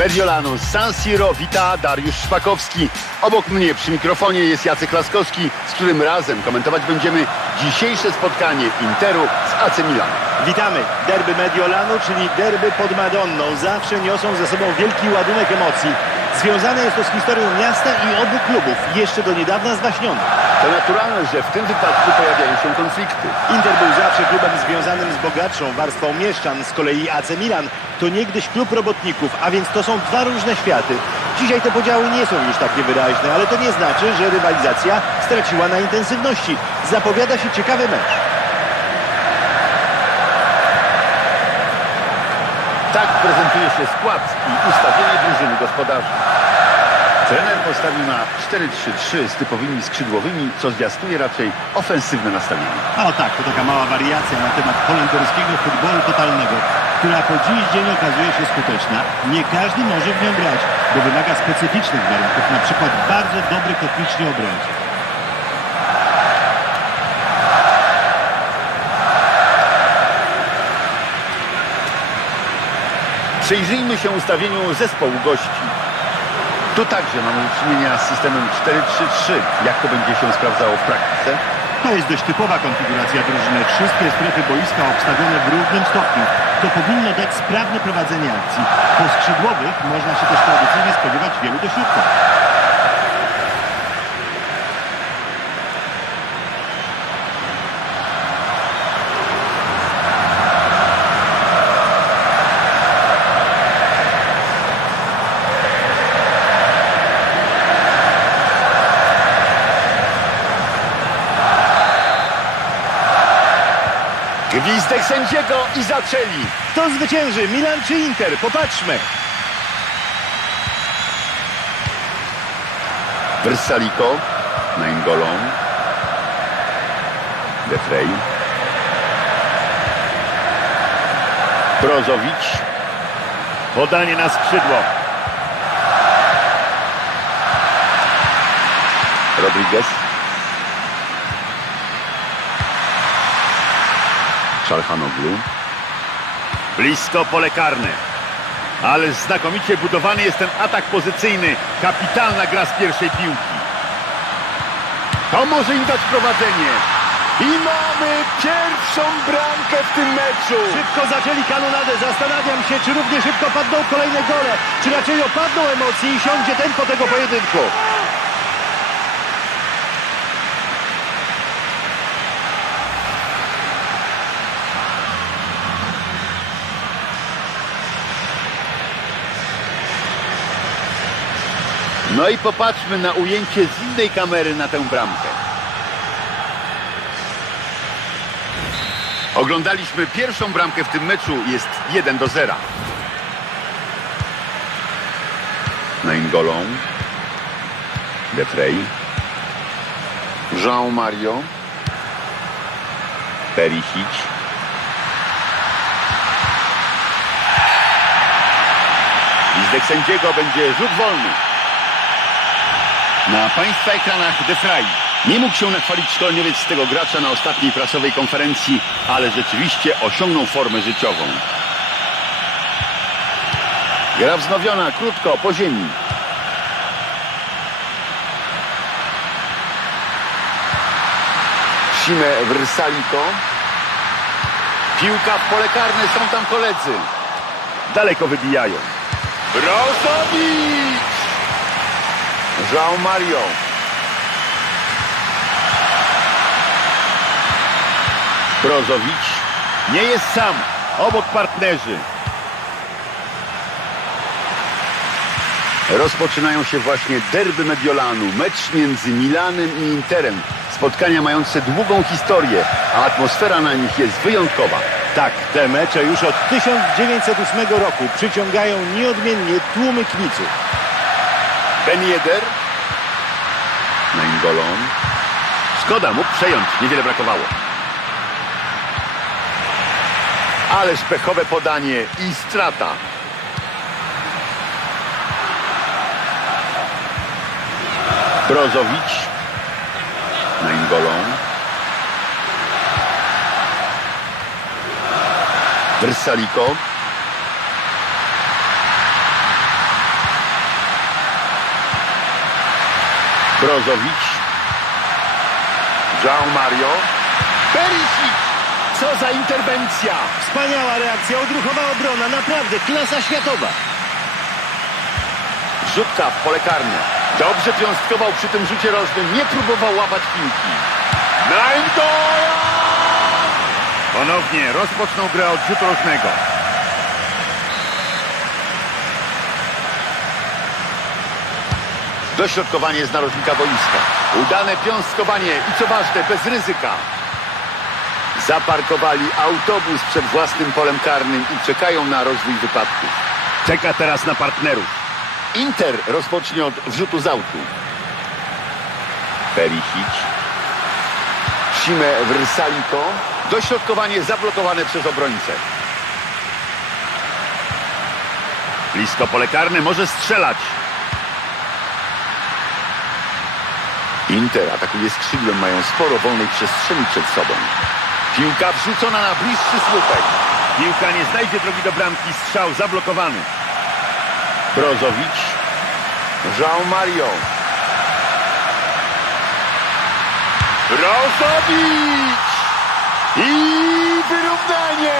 Mediolanu San Siro wita Dariusz Szpakowski. Obok mnie przy mikrofonie jest Jacek Laskowski, z którym razem komentować będziemy dzisiejsze spotkanie Interu z AC Milan. Witamy. Derby Mediolanu, czyli derby pod Madonną. Zawsze niosą ze sobą wielki ładunek emocji. Związane jest to z historią miasta i obu klubów, jeszcze do niedawna zwaśnionych. To naturalne, że w tym wypadku pojawiają się konflikty. Inter był zawsze klubem związanym z bogatszą warstwą mieszczan, z kolei AC Milan to niegdyś klub robotników, a więc to są dwa różne światy. Dzisiaj te podziały nie są już takie wyraźne, ale to nie znaczy, że rywalizacja straciła na intensywności. Zapowiada się ciekawy mecz. Tak prezentuje się skład i ustawienie drużyny gospodarzy. Trener postawił na 4-3-3 z typowymi skrzydłowymi, co zwiastuje raczej ofensywne nastawienie. O tak, to taka mała wariacja na temat holenderskiego futbolu totalnego, która po dziś dzień okazuje się skuteczna. Nie każdy może w nią grać, bo wymaga specyficznych warunków, na przykład bardzo dobry technicznie obrońców. Przyjrzyjmy się ustawieniu zespołu gości. Tu także mamy do czynienia z systemem 4-3-3. Jak to będzie się sprawdzało w praktyce? To jest dość typowa konfiguracja drużyny. Wszystkie strefy boiska obstawione w równym stopniu. To powinno dać sprawne prowadzenie akcji. Po skrzydłowych można się też tradycyjnie spodziewać wielu dośrodków. Gwizdek sędziego i zaczęli. Kto zwycięży, Milan czy Inter? Popatrzmy. Versaliko, Nainggolan, De Frey, Brozowicz, Podanie na skrzydło. Rodriguez, Szalhanoglu, Blisko pole karne. ale znakomicie budowany jest ten atak pozycyjny. Kapitalna gra z pierwszej piłki. To może im dać prowadzenie. I mamy pierwszą bramkę w tym meczu. Szybko zaczęli kanonadę. Zastanawiam się, czy równie szybko padną kolejne gole, czy raczej opadną emocje i siądzie tempo tego pojedynku. No i popatrzmy na ujęcie z innej kamery na tę bramkę. Oglądaliśmy pierwszą bramkę w tym meczu, jest 1 do 0. Nainggolan, De Frey, Jean Mario, Perisic, Gwizdek sędziego będzie rzut wolny. Na Państwa ekranach De Frey. Nie mógł się nachwalić szkoleniowiec z tego gracza na ostatniej prasowej konferencji, ale rzeczywiście osiągnął formę życiową. Gra wznowiona, krótko, po ziemi. Sime Wrsaliko. Piłka w pole karne, są tam koledzy. Daleko wybijają. Brozowicz! João Mario. Brozowicz nie jest sam, obok partnerzy. Rozpoczynają się właśnie derby Mediolanu, mecz między Milanem i Interem. Spotkania mające długą historię, a atmosfera na nich jest wyjątkowa. Tak, te mecze już od 1908 roku przyciągają nieodmiennie tłumy kibiców. Ben Yedder. Nainggolan. Szkoda, mógł przejąć, niewiele brakowało. Ależ pechowe podanie i strata. Brozowicz. Nainggolan. Versaliko. Brozowicz. João Mario. Perisic. Co za interwencja. Wspaniała reakcja, odruchowa obrona, naprawdę klasa światowa. Rzutka w pole karne. Dobrze piąstkował przy tym rzucie rożnym. Nie próbował łapać piłki. Nainggolan! Ponownie rozpoczną grę od rzutu rożnego. Dośrodkowanie z narożnika boiska. Udane piąstkowanie i co ważne, bez ryzyka. Zaparkowali autobus przed własnym polem karnym i czekają na rozwój wypadków. Czeka teraz na partnerów. Inter rozpocznie od wrzutu z autu. Perisic. Sime Vrsaliko. Dośrodkowanie zablokowane przez obrońcę. Blisko pole karne może strzelać. Inter atakuje skrzydłem, mają sporo wolnej przestrzeni przed sobą. Piłka wrzucona na bliższy słupek. Piłka nie znajdzie drogi do bramki, strzał zablokowany. Brozowicz. João Mario. Brozowicz! I wyrównanie!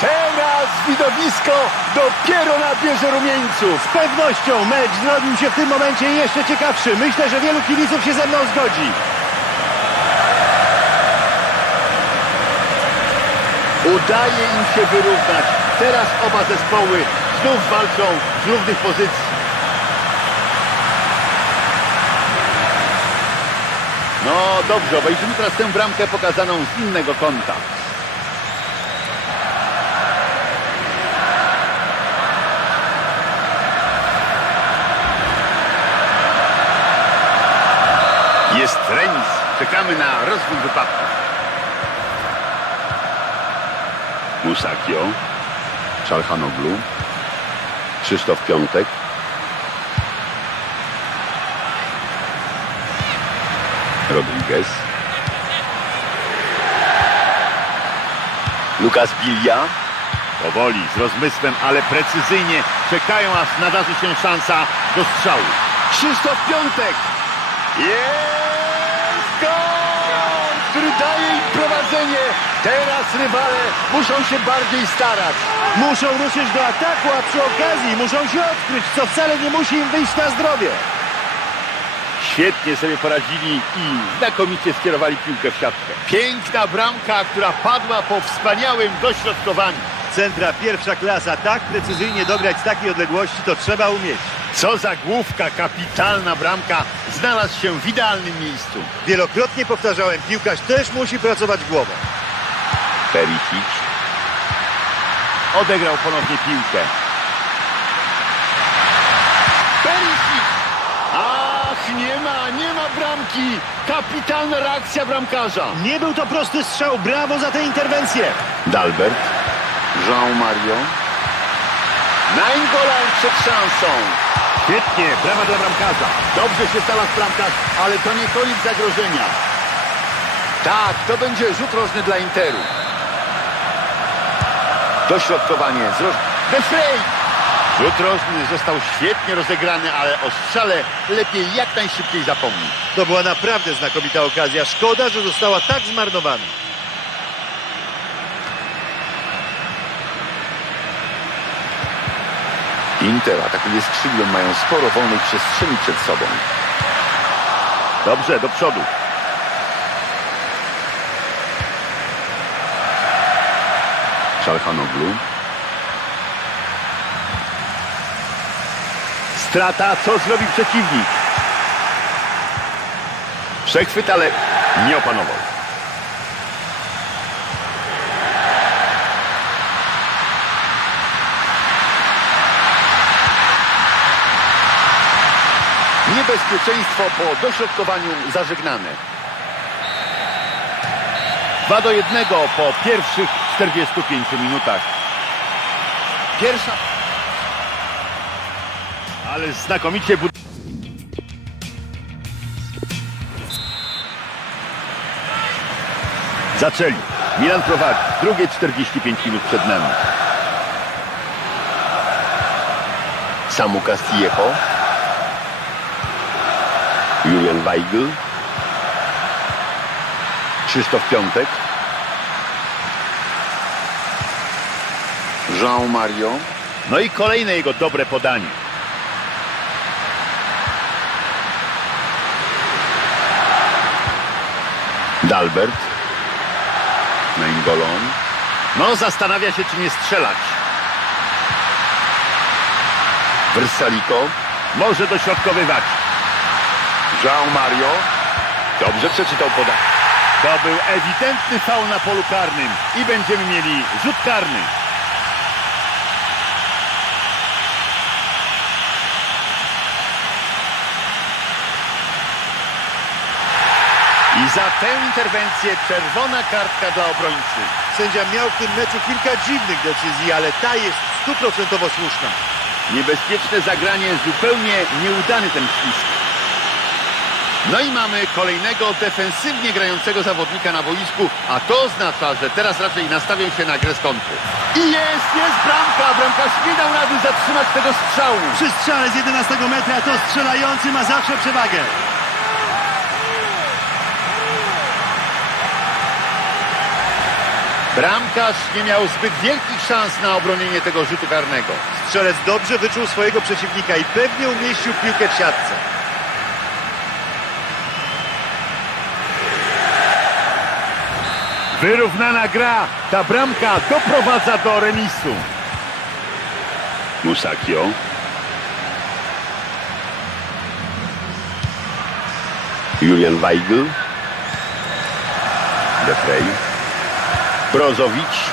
Teraz widowisko dopiero nabierze rumieńców. Z pewnością mecz zrobił się w tym momencie jeszcze ciekawszy. Myślę, że wielu kibiców się ze mną zgodzi. Udaje im się wyrównać. Teraz oba zespoły znów walczą z równych pozycji. No dobrze, obejrzymy teraz tę bramkę pokazaną z innego kąta. Jest remis. Czekamy na rozwój wypadku. Musakio, Czalhanoglu, Krzysztof Piątek, Rodriguez, Lukas Bilia, powoli, z rozmysłem, ale precyzyjnie czekają, aż nadarzy się szansa do strzału. Krzysztof Piątek! Jest gol, który daje im prowadzenie. Teraz rywale muszą się bardziej starać. Muszą ruszyć do ataku, a przy okazji muszą się odkryć, co wcale nie musi im wyjść na zdrowie. Świetnie sobie poradzili i znakomicie skierowali piłkę w siatkę. Piękna bramka, która padła po wspaniałym dośrodkowaniu. Centra pierwsza klasa, tak precyzyjnie dograć z takiej odległości to trzeba umieć. Co za główka, kapitalna bramka. Znalazł się w idealnym miejscu. Wielokrotnie powtarzałem, piłkarz też musi pracować głową. Perisic. Odegrał ponownie piłkę. Perisic! Ach, nie ma, nie ma bramki. Kapitalna reakcja bramkarza. Nie był to prosty strzał, brawo za tę interwencję. Dalbert. Jean Mario. Nainggolan przed szansą. Świetnie, brawa dla bramkarza. Dobrze się znalazł bramkarz, ale to nie koniec zagrożenia. Tak, to będzie rzut rożny dla Interu. Dośrodkowanie z roż... De Frey! Rzut rożny został świetnie rozegrany, ale o strzale lepiej jak najszybciej zapomnieć. To była naprawdę znakomita okazja. Szkoda, że została tak zmarnowana. Inter atakuje skrzydłem, mają sporo wolnej przestrzeni przed sobą. Dobrze, do przodu. Czalhanoglu. Strata, co zrobi przeciwnik? Przechwyt, ale nie opanował. Niebezpieczeństwo po dośrodkowaniu zażegnane. 2 do 1 po pierwszych 45 minutach. Pierwsza. Ale znakomicie bud... Zaczęli. Milan prowadzi. Drugie 45 minut przed nami. Samu Castillejo. Julian Weigl. Krzysztof Piątek. Jean Mario. No i kolejne jego dobre podanie. Dalbert. Naingolon. No, zastanawia się, czy nie strzelać. Versaliko. Może dośrodkowywać. Jean Mario. Dobrze przeczytał podanie. To był ewidentny faul na polu karnym i będziemy mieli rzut karny. Za tę interwencję czerwona kartka dla obrońcy. Sędzia miał w tym meczu kilka dziwnych decyzji, ale ta jest stuprocentowo słuszna. Niebezpieczne zagranie, zupełnie nieudany ten ślisk. No i mamy kolejnego defensywnie grającego zawodnika na boisku, a to oznacza, że teraz raczej nastawią się na grę z. I jest, jest bramka! Bramkarz nie dał rady zatrzymać tego strzału. Przy strzale z 11 metra to strzelający ma zawsze przewagę. Bramkarz nie miał zbyt wielkich szans na obronienie tego rzutu karnego. Strzelec dobrze wyczuł swojego przeciwnika i pewnie umieścił piłkę w siatce. Wyrównana gra. Ta bramka doprowadza do remisu. Musakio. Julian Weigl. Defrey. Brozowicz.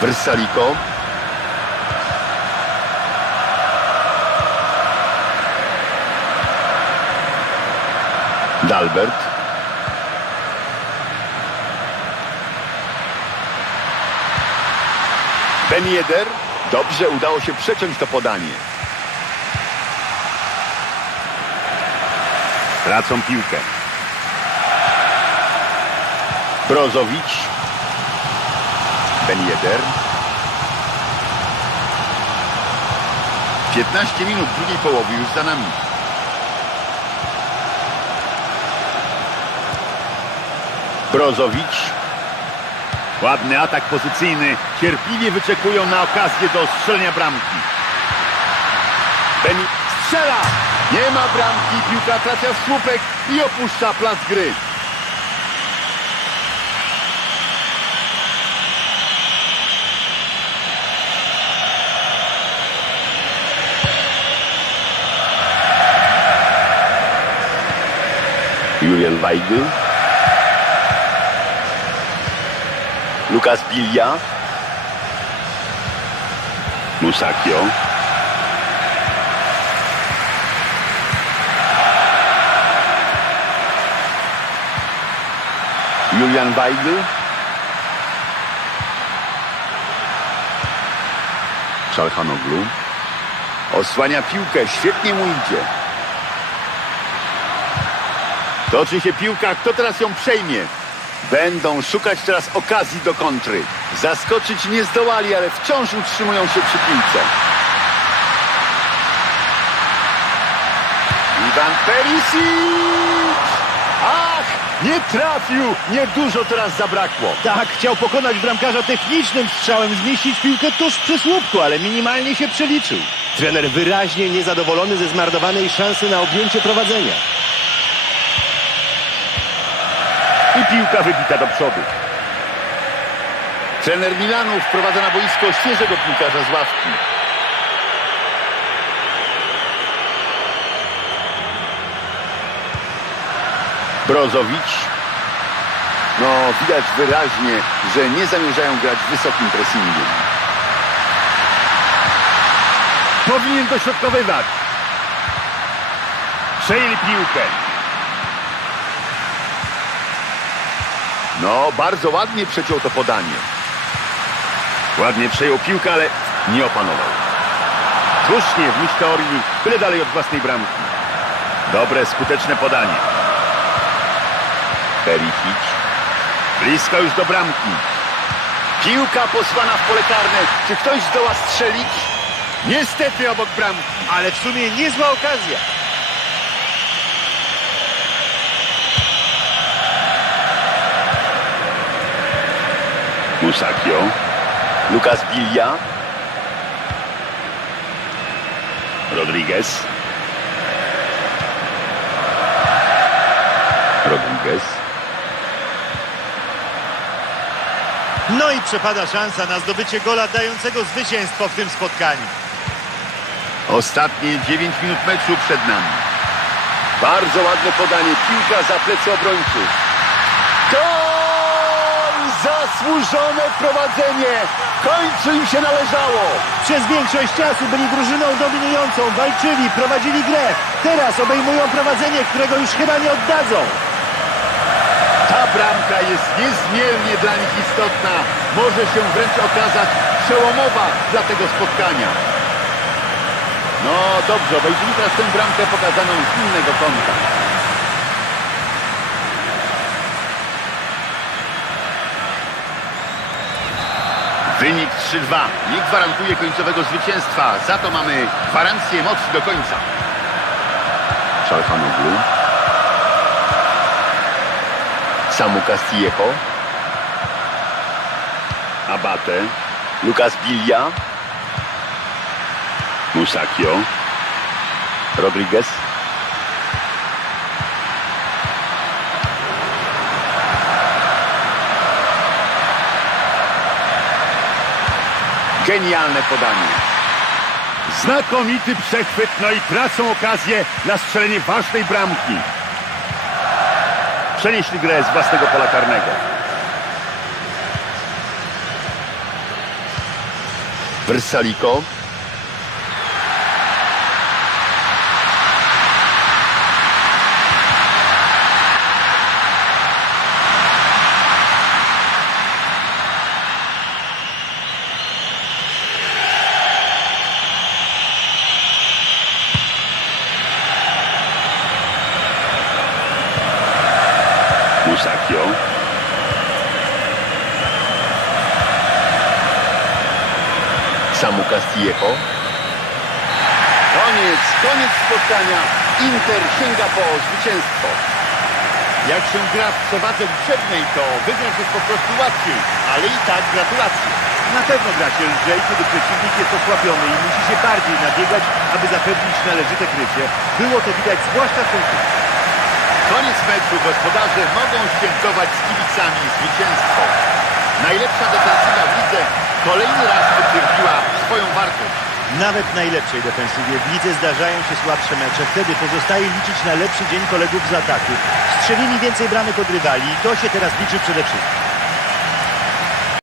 Versaliko. Dalbert. Ben Yedder. Dobrze udało się przeciąć to podanie. Tracą piłkę. Brozowicz. Ben Yedder. 15 minut drugiej połowy już za nami. Brozowicz. Ładny atak pozycyjny. Cierpliwie wyczekują na okazję do strzelenia bramki. Beni strzela! Nie ma bramki, piłka trafia w słupek i opuszcza plac gry. Julian Weigl. Lukas Bilia. Musakio. Julian Weigl. Czalhanoglu. Osłania piłkę, świetnie mu idzie. Toczy się piłka, kto teraz ją przejmie? Będą szukać teraz okazji do kontry. Zaskoczyć nie zdołali, ale wciąż utrzymują się przy piłce. Iwan Perisic! Ach, nie trafił! Niedużo teraz zabrakło. Tak, chciał pokonać bramkarza technicznym strzałem, zmieścić piłkę tuż przy słupku, ale minimalnie się przeliczył. Trener wyraźnie niezadowolony ze zmarnowanej szansy na objęcie prowadzenia. I piłka wybita do przodu. Trener Milanu wprowadza na boisko świeżego piłkarza z ławki. Brozowicz. No, widać wyraźnie, że nie zamierzają grać wysokim pressingiem. Powinien dośrodkowywać. Przejęli piłkę. No, bardzo ładnie przeciął to podanie. Ładnie przejął piłkę, ale nie opanował. Słusznie w myśl teorii, byle dalej od własnej bramki. Dobre, skuteczne podanie. Perisic. Blisko już do bramki. Piłka posłana w pole karne. Czy ktoś zdoła strzelić? Niestety obok bramki. Ale w sumie niezła okazja. Musakio. Lucas Villa. Rodriguez. Rodriguez. No i przepada szansa na zdobycie gola dającego zwycięstwo w tym spotkaniu. Ostatnie 9 minut meczu przed nami. Bardzo ładne podanie. Piłka za plecy obrońców. Gol! Zasłużone prowadzenie. Końcu im się należało. Przez większość czasu byli drużyną dominującą, walczyli, prowadzili grę. Teraz obejmują prowadzenie, którego już chyba nie oddadzą. Ta bramka jest niezmiernie dla nich istotna. Może się wręcz okazać przełomowa dla tego spotkania. No dobrze, obejrzyjmy teraz tę bramkę pokazaną z innego kąta. Wynik 3-2 nie gwarantuje końcowego zwycięstwa. Za to mamy gwarancję mocy do końca. Szalhanoglu. Samu Castillejo. Abate. Lucas Villa. Musakio. Rodriguez. Genialne podanie. Znakomity przechwyt, no i tracą okazję na strzelenie ważnej bramki. Przenieśli grę z własnego pola karnego. Versaliko. Musakio. Samu Castillejo. Koniec, koniec spotkania. Inter sięga po zwycięstwo. Jak się gra w przewadze liczebnej, to wygrać jest po prostu łatwiej. Ale i tak gratulacje. Na pewno gra się lżej, kiedy przeciwnik jest osłabiony i musi się bardziej nabiegać, aby zapewnić należyte krycie. Było to widać zwłaszcza w końcu. Koniec meczu gospodarze mogą świętować z kibicami zwycięstwo. Najlepsza defensywa w lidze kolejny raz potwierdziła swoją wartość. Nawet najlepszej defensywie w lidze zdarzają się słabsze mecze. Wtedy pozostaje liczyć na lepszy dzień kolegów z ataku. Strzelili więcej bramek od rywali i to się teraz liczy przede wszystkim.